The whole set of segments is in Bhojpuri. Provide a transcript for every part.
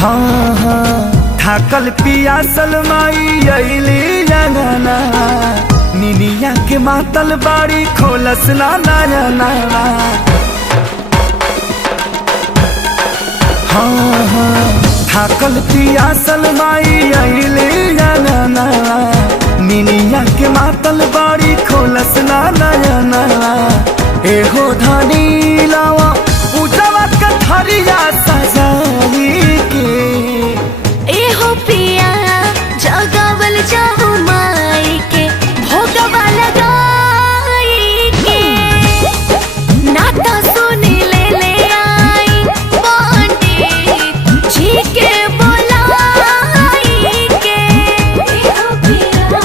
हाँ हाँ थाकल पियासल माई अइली अंगना निनिया के मातल बाड़ी खोलस ना नयना। हाँ हाँ थाकल पियासल माई अइली अंगना निनिया के मातल बाड़ी खोलस ना नयना। एहो धनी लावा पूजवा कथरिया सजाई के एहो पिया जगावल जाहु माई के भोगवा लगाई के नाता सुनी ले आई पंडित जी के बोलाई के। एहो पिया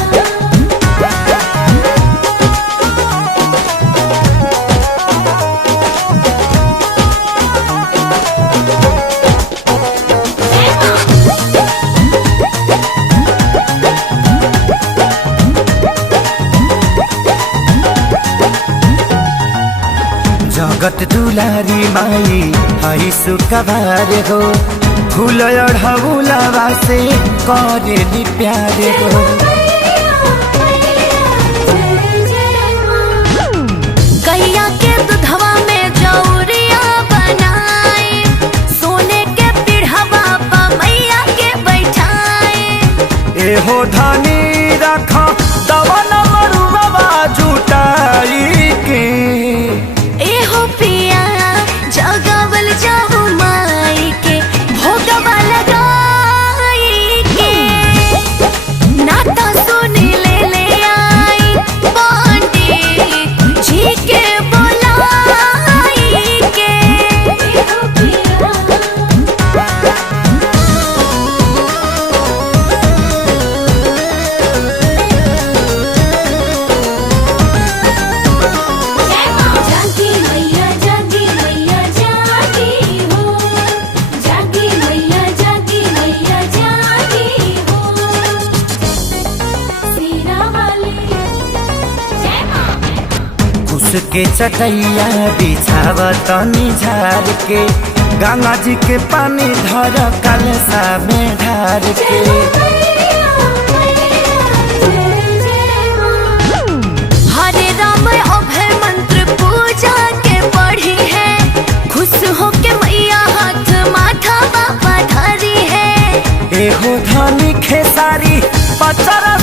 जगत दुलारी माई हई सुकवार हो फूल अढ़ौलवा से करेली प्यार हो। गैया के दूधवा में जौरिया बनाई सोने के पीढ़वा पा मैया के बैठाई। एहो धनी रख दवन मरुआ जुटाई के एहो पिया जगावल जाहु माई के भोगवा लगाई के नाता सुनी ले आई पंडित जी के बोलाई के। एहो पिया जागी मैया जागी मैया जागी हो जागी मैया जागी हो सीना वाली जय मां। कुश के चटैया बिछाव तनी झार के गंगा जी के पानी धर कलसा में ढार के। हरे राम अभय मंत्र पूजा के पढ़ी है खुश हो के मैया हाथ माथा बाबा धरी है। एहो धनी खेसारी पचरा